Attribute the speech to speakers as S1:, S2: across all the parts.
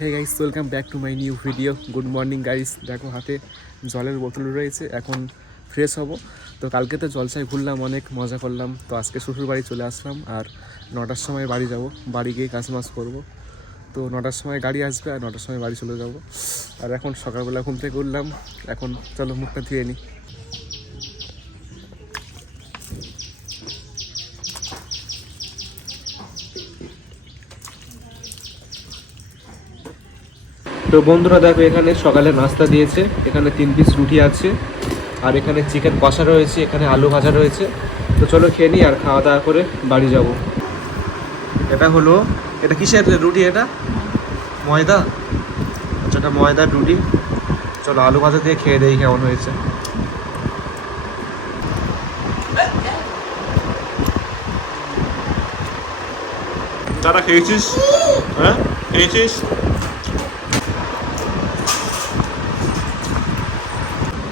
S1: Hey guys welcome back to my new video good morning guys দেখো, হাতে জলের বোতল রয়েছে। এখন ফ্রেশ হব। তো কালকে তো জলসায় ঘুরলাম, অনেক মজা করলাম। তো আজকে শ্বশুর বাড়ি চলে আসলাম আর নটার সময় বাড়ি যাব। বাড়ি গিয়ে কাজ মাছ করব। তো নটার সময় গাড়ি আসবে আর নটার সময় বাড়ি চলে যাব। আর এখন সকালবেলা ঘুম থেকে উঠলাম। এখন চলো মুখটা ধুয়ে নিই তো বন্ধুরা দেখো, এখানে সকালে নাস্তা দিয়েছে, এখানে তিন পিস রুটি আছে, আর এখানে চিকেন কষা রয়েছে, এখানে আলু ভাজা রয়েছে। তো চলো খেয়ে নিই আর খাওয়া দাওয়া করে বাড়ি যাব। এটা হলো, এটা কিসের রুটি এটা? ময়দা? আচ্ছা এটা ময়দার রুটি। চলো আলু ভাজা দিয়ে খেয়ে দেই কেমন হয়েছে।
S2: দাদা, খেয়েছিস? হ্যাঁ? খেয়েছিস?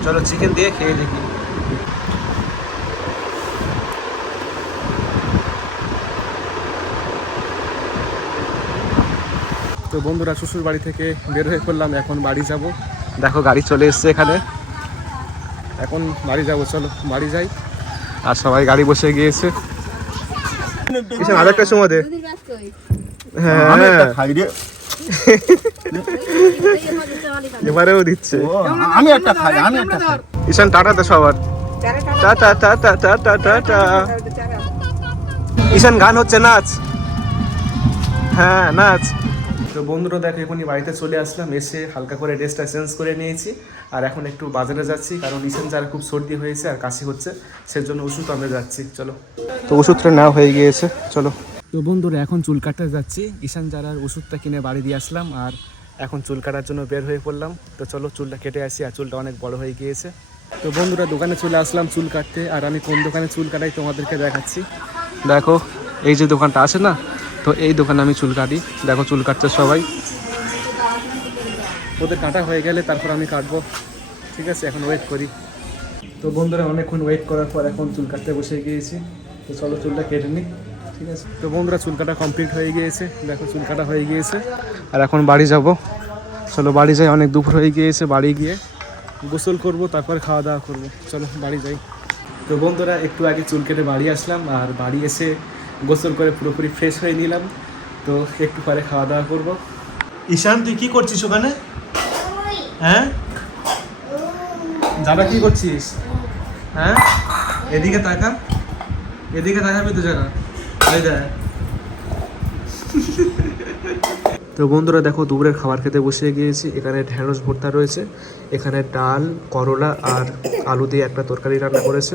S1: চলো চিকেন দিয়ে খেয়ে দেখি। তো বন্ধুরা শ্বশুর বাড়ি থেকে বের হয়ে পড়লাম এখন বাড়ি যাব। দেখো গাড়ি চলে এসছে এখানে। এখন বাড়ি যাব চলো বাড়ি যাই। আর সবাই গাড়ি বসে গিয়েছে। কিষান আরেকটা সময় দে। হ্যাঁ।
S2: আমি একটা খাই রে।
S1: এবারেও দিচ্ছে।
S2: আমি একটা খাই আমি একটা খাই।
S1: ঈশান টাটা সবার। Tata tata tata. Tata. Ishan গান হচ্ছে নাচ। হ্যাঁ নাচ। তো বন্ধুরা দেখো এখনই বাড়িতে চলে আসলাম। এসে হালকা করে ড্রেসটা চেঞ্জ করে নিয়েছি। আর এখন একটু বাজারে যাচ্ছি কারণ ঈশান যারা খুব সর্দি হয়েছে আর কাশি হচ্ছে সেজন্য ওষুধ আমরা যাচ্ছি। চলো। তো ওষুধটা নেওয়া হয়ে গিয়েছে। চলো। তো বন্ধুরা, এখন চুল কাটতে যাচ্ছি। ঈশান যারার ওষুধটা কিনে বাড়ি দিয়ে আসলাম আর এখন চুল কাটার জন্য বের হয়ে পড়লাম। তো চলো চুলটা কেটে আসি আর চুলটা অনেক বড় হয়ে গিয়েছে। তো বন্ধুরা, দোকানে চলে আসলাম চুল কাটতে আর আমি কোন দোকানে চুল কাটাই তোমাদেরকে দেখাচ্ছি। দেখো, এই যে দোকানটা আছে না? তো এই দোকানে আমি চুল কাটি। দেখো, চুল কাটছে সবাই। ওদের কাটা হয়ে গেলে তারপর আমি কাটবো। ঠিক আছে, এখন ওয়েট করি। তো বন্ধুরা, অনেকক্ষণ ওয়েট করার পর এখন চুল কাটতে বসে গিয়েছি। তো চলো চুলটা কেটে নিই। ঠিক আছে? তো বন্ধুরা চুল কাটা কমপ্লিট হয়ে গিয়েছে। দেখো চুল কাটা হয়ে গিয়েছে। আর এখন বাড়ি যাব। চলো, বাড়ি যাই, অনেক দুপুর হয়ে গিয়েছে বাড়ি গিয়ে। গোসল করব, তারপর খাওয়া দাওয়া করব। চলো, বাড়ি যাই। তো বন্ধুরা, একটু আগে চুল কেটে বাড়ি আসলাম, আর বাড়ি এসে গোসল করে পুরোপুরি ফ্রেশ হয়ে নিলাম। তো একটু পরে খাওয়া দাওয়া করব।
S2: ঈশান, তুই কি করছিস ওখানে? হ্যাঁ?
S1: যারা কি করছিস? হ্যাঁ? এদিকে তাকা এদিকে তাকাবি তো যারা। তো বন্ধুরা দেখো দুপুরের খাবার খেতে বসে গিয়েছি। এখানে ঢেঁড়স ভর্তা রয়েছে, এখানে ডাল, করলা আর আলু দিয়ে একটা তরকারি রান্না করেছে।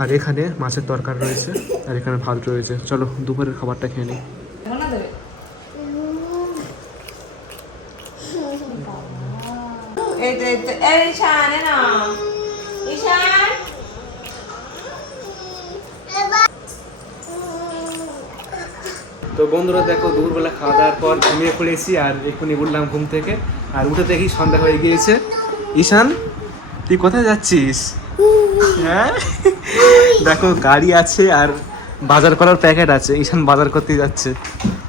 S1: আর এখানে মাছের তরকারি রয়েছে আর এখানে ভাত রয়েছে। চলো দুপুরের খাবারটা খেয়ে নিই।
S3: এই এই এই ঈশান না ঈশান
S1: তো বন্ধুরা দেখো, দুপুরবেলা খাওয়া দাওয়ার পর ঘুমিয়ে পড়েছি আর এক্ষুনি উঠলাম ঘুম থেকে। আর উঠে দেখি সন্ধ্যা হয়ে গিয়েছে। ঈশান, তুই কোথায় যাচ্ছিস? হ্যাঁ? দেখো, গাড়ি আছে আর বাজার করার প্যাকেট আছে। ঈশান বাজার করতে যাচ্ছে।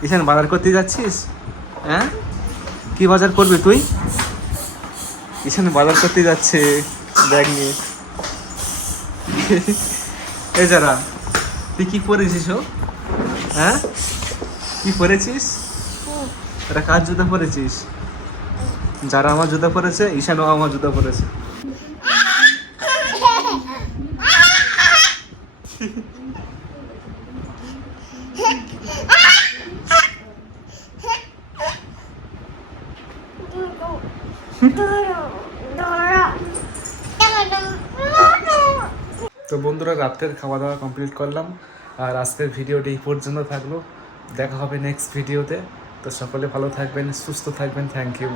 S1: ঈশান, বাজার করতে যাচ্ছিস? হ্যাঁ? কি বাজার করবি তুই? ঈশান বাজার করতে যাচ্ছে ব্যাগ নিয়ে। এই যারা, তুই কি পরেছিস ও? হ্যাঁ? কি পরেছিস? এটা কার জুতা পরেছিস? যারা আমার জুতা পরেছে, ঈশানও আমার জুতা পরেছে। তো বন্ধুরা, রাত্রের খাওয়া দাওয়া কমপ্লিট করলাম। আর আজকের ভিডিওটি এই পর্যন্ত থাকল। দেখা হবে নেক্সট ভিডিওতে তো সকলে ভালো থাকবেন সুস্থ থাকবেন থ্যাংক ইউ